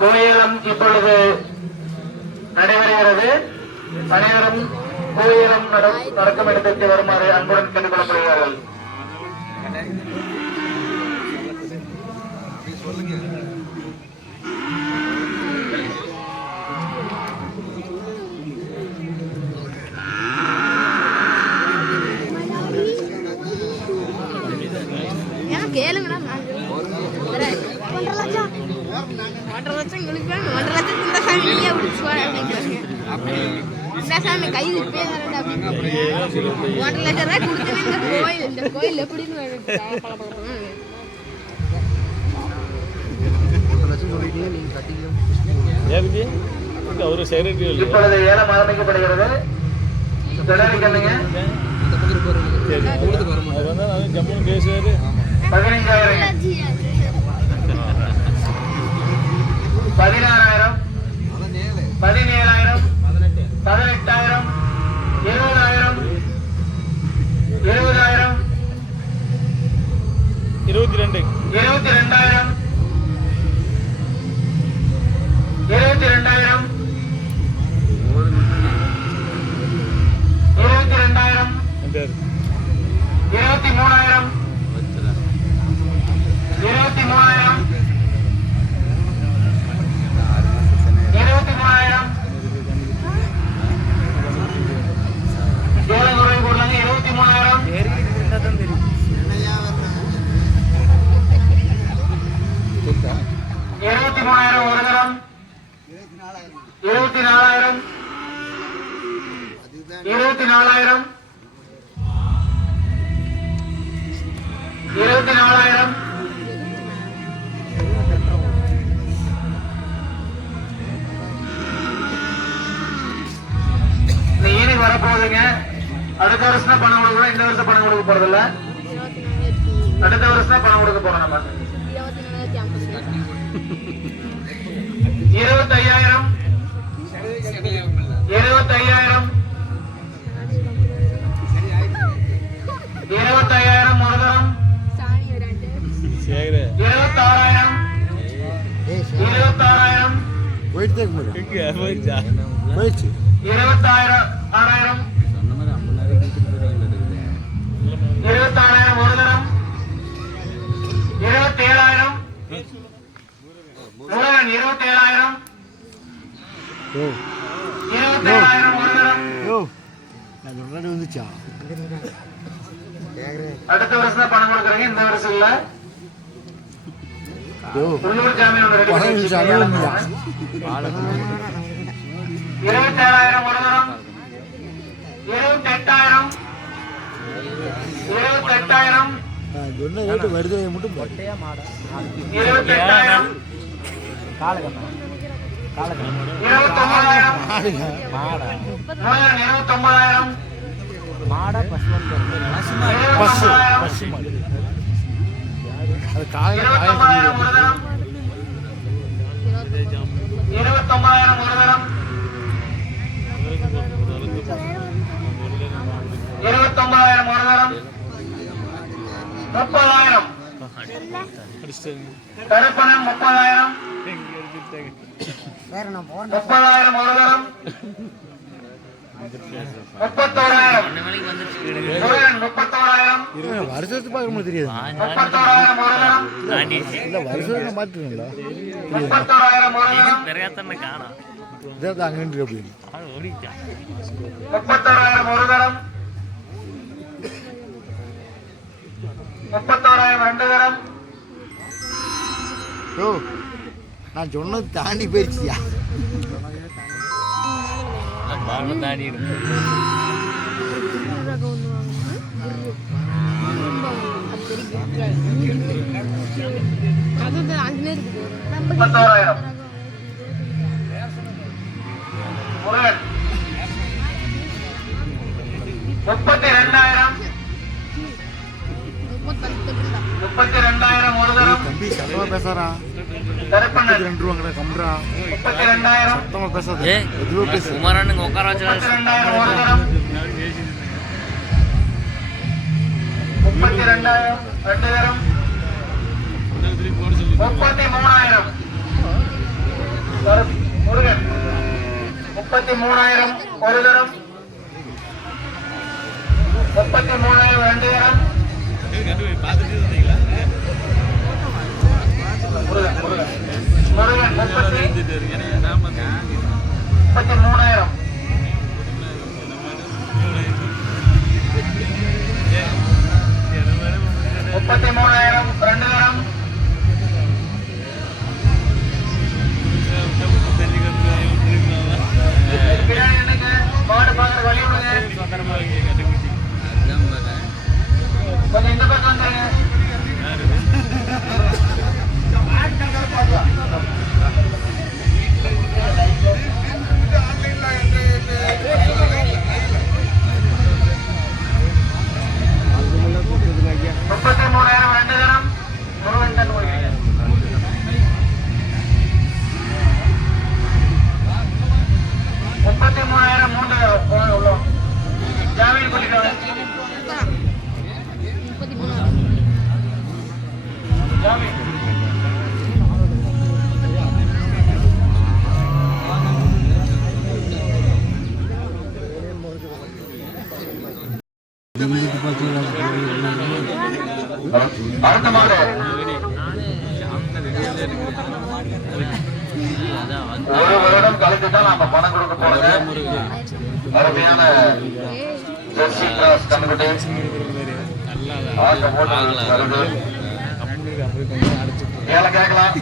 கோயிலம் இப்பொழுது நடைபெறுகிறது. அனைவரும் கோயிலம் நடக்கும் இடத்திற்கு வருமாறு அன்புடன் கேட்டுக் கொள்ளப்படுகிறார்கள். இப்பொழுது ஏலம் ஆரம்பிக்கப்படுகிறது. 15,000, 16,000, 17,000, 18,000, 20,000, 20,000, 22,000, 22,000, 22,000, 23,000, 23,000, 23,000 ஒரு தரம், 24,000, 24,000, 24,000, போகுதுங்க. அடுத்த வருஷம் தான் பணம் கொடுக்கணும். இந்த வருஷம் பணம் கொடுக்க போறது இல்ல. அடுத்த வருஷம் தான் பணம் கொடுக்க போறோம் நம்ம. 25,000 25,000 25,000 ஒரு தரம். 26,000 26,000 போயிட்டு 26,000 26,000 ஒரு தரம். 27,000 27,000 27,000 ஒரு தரம். வந்துச்சா அடுத்த வருஷம் தான் பணம் கொடுக்குறீங்க. இந்த வருஷம் இல்ல. உள்ளூர் ஜாமீன் ஒன்று ரெடி பண்ணி 27,000 ஒரு தரம். 28,000 28,000 சொன்ன ரேட்டு வருது மட்டும் 28,000 29,000 29,000 மாடா பஸ் அது 29,000 ஒரு தரம். 29,000 ஒரு தரம். 29,000 ஒரு தரம். 30,000 கருப்பணம் 30,000 30,000 ஒரு தரம். 31,000 வருஷத்து பார்க்கும்போது தெரியாது 31,000 ஒரு தரம். இல்ல வருஷம் மாற்றுங்களா 31,000 ஒரு தரம். இதான் அங்கே அப்படின்னு 31,000 ஒரு தரம். 31,000 ரெண்டு தரம். ஓ நான் சொன்னது தாண்டி போயிடுச்சியா தாண்டி முப்பத்தோராயிரம் முருகன் 32,000 32,000 ஒரு தரம். தம்பி சத்தமா பேசாரா கருப்பண்ணன் 2 ரூபாங்கடா கம்ரா 32,000 சத்தமா பேசாத எதுவோ பேசு குமாரனுங்க உட்கார வச்சு 32,000 ஒரு தரம். 32,000 ரெண்டு தரம். 33,000 முருகன் 33,000 ஒரு தரம். 33,000 ரெண்டு தரம். முருகன் 33,000 33,000 ரெண்டு தரம். பின்னாடி நின்னுங்க. மாடு பார்க்குற வழி விடுங்க. கொஞ்சம் இந்த பக்கம் வந்துருங்க. அடுத்த மாடு ஒரு வருடம் கழித்து தான் நாம பணம் கொடுக்க போறது. அருமையான ஜெர்சி கிராஸ் கண்டுபிடி ஆட்ட போட்டு வருது. ஏழை கேட்கலாம்.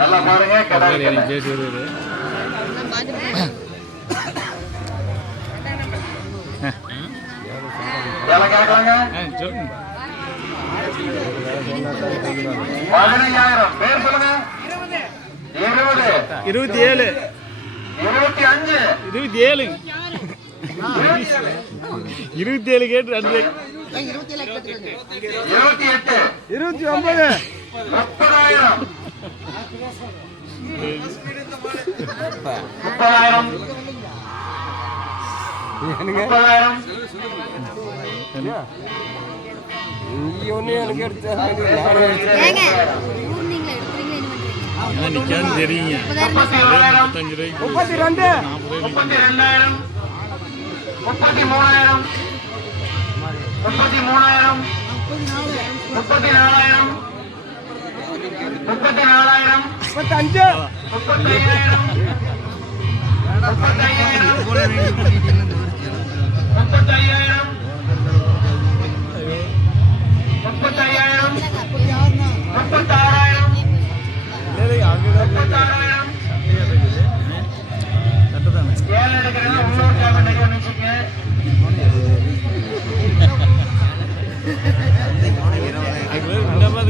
நல்லா பாருங்க. ஏழை கேட்கலாங்க. 15,000 பேர் சொல்லுங்க. 20 27 25 27 27 கேட்டு 2 28 29 30,000 நிக்காது தெரியுங்க 32,000 33,000 34,000 34,000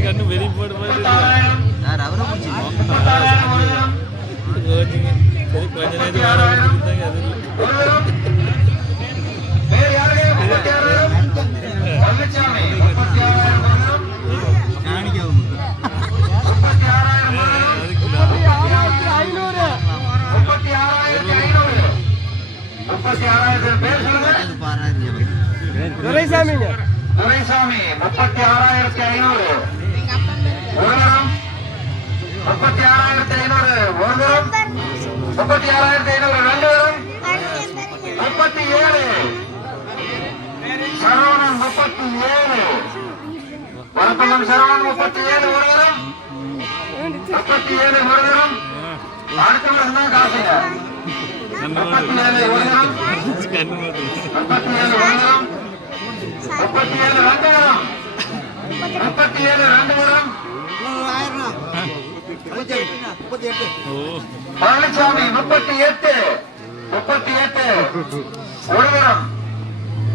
கண்ணு வெளியே போடு போது கொஞ்ச நேரம் துரைசாமி 36,500 ஒரு தரம் 36,500 ஒரு தரம் 36,500 ரெண்டு தரம் 37 சரவணன் 37 வளப்பள்ளம் சரவணன் 37 ஒரு தரம் 37 ஒரு தரம் அடுத்த வருஷம் தான் காசுங்க 37 ஒரு தரம் 37 ஒரு தரம் 37 ரெண்டு தரம் 37 ரெண்டு தரம் பழனிசாமி 38 ஒரு தரம்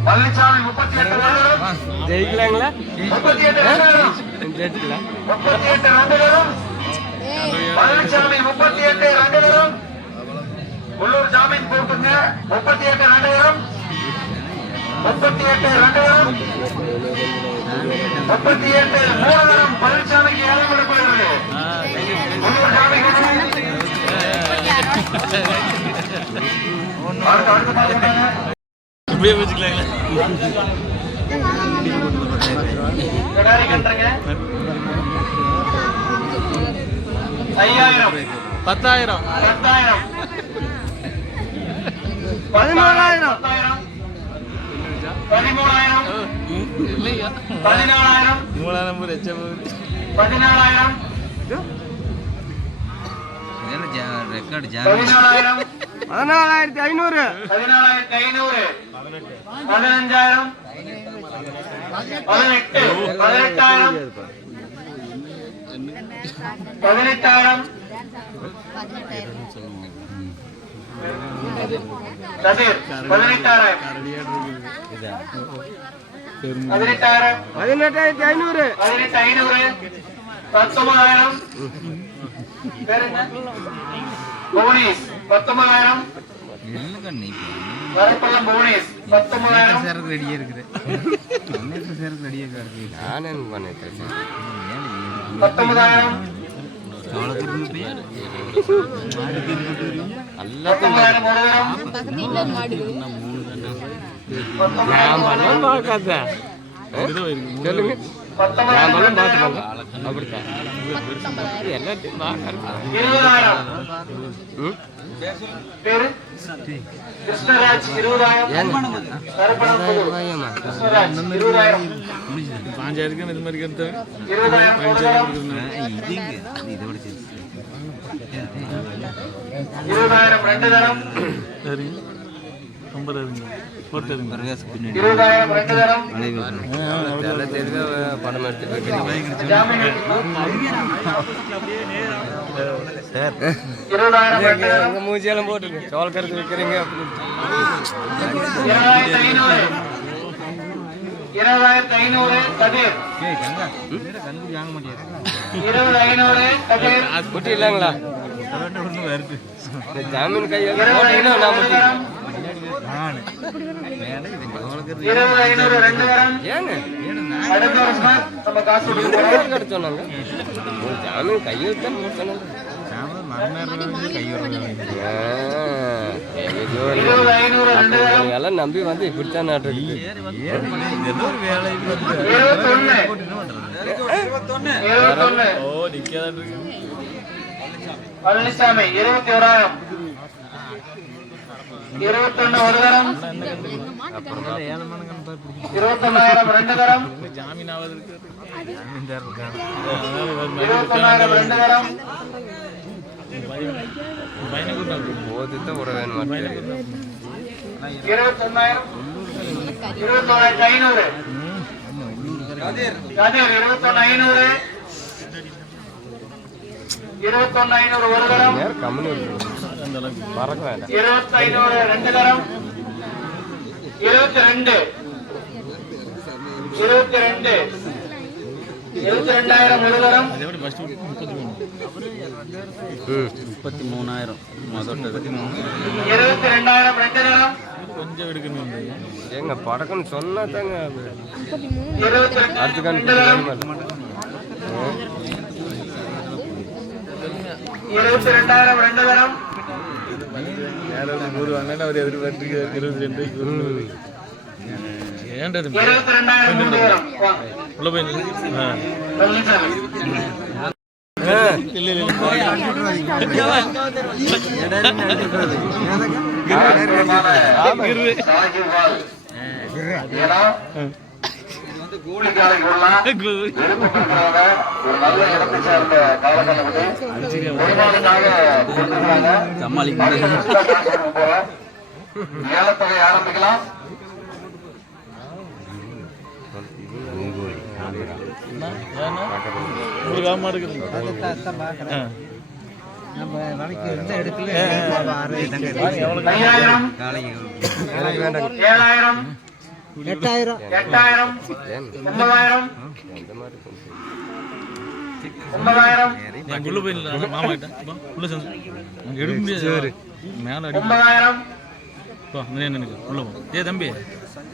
பழனிசாமி 38 ஒரு தரம் ஜெயிக்கலாங்களா 38 ரெண்டு தரம் ஜெயிக்கலாம் 38 ரெண்டு தரம் பழனிசாமி 38 ரெண்டு தரம் உள்ளூர் ஜாமீன் போட்டுங்க 38 ரெண்டு தரம் 38 ரெண்டு தரம் 38 மூணு தரம் பழனிசாமிக்கு ஏலம் கொடுக்கிறது உள்ளூர் ஜாமீன் அடுத்த பாருங்க இப்படியே வச்சுக்கலாங்களா கிடாரி கட்டுறங்க 5,000 10,000 10,000 11,000 13,000 இல்லையா 14,000 மூணாம் நம்பர் எச்ச போகுது 14,000 ரெக்கார்டு 14,000 14,500 15,000 18,000 18,000 கதிர் 18,000 18,500 19,000 பேர் என்ன புவனேஷ் 19,000 வரப்பள்ளம் புவனேஷ் 19,000 ரெடியா இருக்குது ரெடியா இருக்கு 19,000 கிருஷ்ணராஜ் 20,000 கிருஷ்ணராஜ் 20,000 பாஞ்சாயிரம் இது மாதிரி கருத்து 20,000 ரெண்டு தரம் சரி 50 போட்டுருங்க 20,000 ரெண்டு தரம் பணம் எடுத்து ஜாமீன் 20,000 ரெண்டு தரம் மூச்சியெல்லாம் போட்டுருங்க சோல் கருத்து வைக்கிறீங்க 20,500 கதிர் 20,500 கதிர் அது குட்டி இல்லைங்களா ஜாமீன் கையில் 20,500 2 தரம். ஏங்க அடுத்த வருஷமா நம்ம காசு கொடுக்குறோம். சொன்னாங்க ஒரு ஜாமீன் கையில் தான் சொன்னாங்க. 20,500 2 தரம். எல்லாம் நம்பி வந்து இப்படித்தான் நாட்டு 21 ஓ நிக்காதான் இருக்கு பழனிசாமி 21,000 21 ஒரு தரம். 21,000 2 தரம். ஜாமீன் ஆவது இருக்கு 21,000 2 தரம். பையனை கூட்டாங்க போதித்த ஒரு வேணும் 21,000 21,500 கதிர் 21,500 21,500 ஒரு தரம். கம்மி மறக்க வேண்டாம் 25,000 2 தரம். 22 22,000 ஒரு தரம். அதே விட ஃபர்ஸ்ட் 33 33,000 முதல்ல 22,000 2 தரம். கொஞ்சம் எடுக்கணும் ஏங்க படக்குன்னு சொன்னா தாங்க 22,000 அடுத்துக்கான 22,000 2 தரம். ஒரு அண்ணன் அவர் எதிர்பார்த்து 22 ஏன்றது 22,000 3 தரம். வாங்க. உள்ள போய் பழனிசாமி இல்ல இல்ல சாகிவால். ஏன்னா கூலிக்காரர்கள்லாம் விருப்பப்படுறவங்க ஒரு நல்ல இடத்தை சேர்ந்த காலகட்டத்தை வருமானமாக கொடுத்துருக்காங்க. ஏலத்தொகை ஆரம்பிக்கலாம். உங்களுக்கு ஆமா எடுக்குது 5,000 7,000 8,000 9,000 9,000 நான் உள்ள போய் மாமா கிட்ட உள்ள சேர்ந்து அங்க எடுக்க முடியாது மேல அடி 9,000 போ நினைக்கு உள்ள போ ஏ தம்பி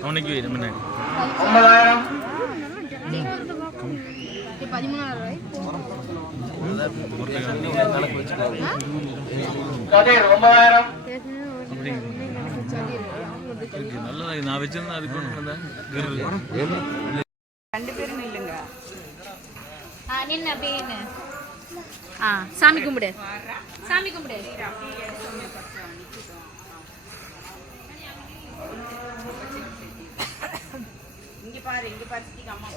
அவனுக்கு நம்ம 9,000 கதிர் 9,000 நல்லதா நான் வச்சிருந்தேன் அதுக்கு ரெண்டு பேரும் நில்லுங்க. நின்று அப்படியே நின்று. சாமி கும்பிடு, சாமி கும்பிடு. இங்க பாரு, இங்க பாரு, அம்மா